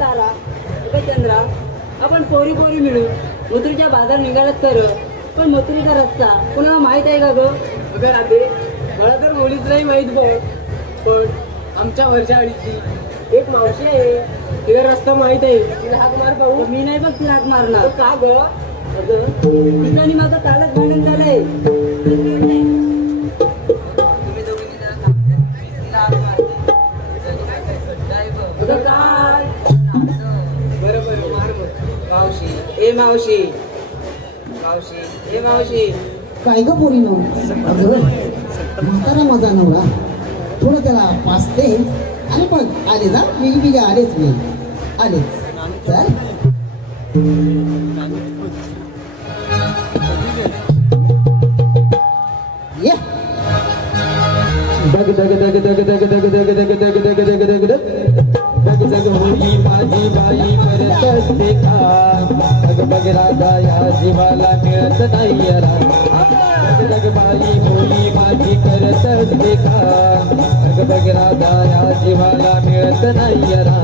तारा चंद्रा आपण पोरी पोरी मिळून मथुरेच्या बाजार निघालात तर पण मथुरेचा रस्ता कुणाला माहित आहे का ग? अगं राधे मला तर मुलीच नाही माहित बघ, पण आमच्या वरच्या अडीची एक मावशी आहे, तिला रस्ता माहित आहे, तिला हाक मार पाहू. मी नाही बघ तिला हाक मारणार. का ग? अगं तिचं आणि माझं कालच भांडण झालंय. काय बरोबर मार मावशी. ए मावशी, मावशी, ए मावशी. काय ग पोरीनो? अगं म्हातारा माझा नवरा थोडं त्याला पाचते आणि पण आले जा मी आलेच चल. ये दग दग दग दग दग दग दग दग दग दग दग दग दग दग दग होई माझी बाई करत असते काम. दग बग राधा या जीवाला मिळत नाही याला. दग दग बाई होई माझी करत असते काम. दग बग राधा या जीवाला मिळत नाही याला.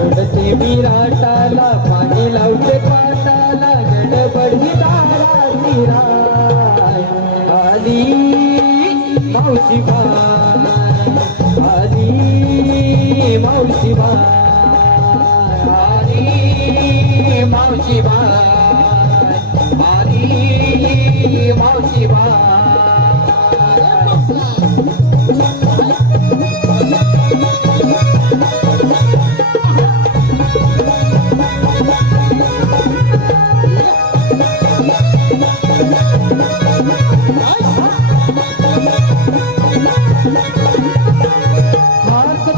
ओढते मी राटाला पाणी लावते पाटाला गडबडी दारा तिराय आली मावशी बाई आली मावशी बाई आली मावशी बाई आली मावशी बाई.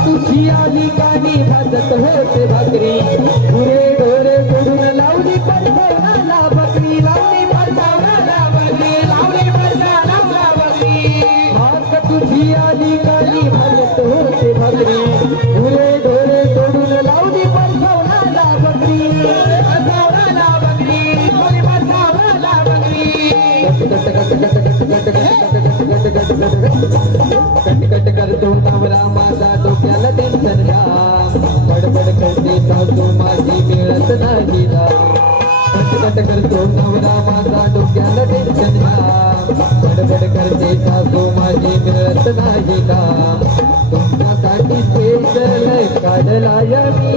तुझी आली गाणी भाजत होते भाकरी पुरे डोरे सोडून लावली परसावला बकरी लावली परसावला बकरी लावली परसावला बकरी. हात तुझी आली गाणी भाजत होते भाकरी पुरे डोरे सोडून लावली परसावला बकरी परसावला बकरी पुरे परसावला बकरी. कट करतो नवरा माझा डोक्याला टेन्शन जाम. बडबड करते सासू माझी मिळत नाही दाम. कट करतो नवरा माझा डोक्याला टेन्शन जाम. बडबड करते सासू माझी मिळत नाही दाम. तुमच्यासाठी स्पेशल काढला मी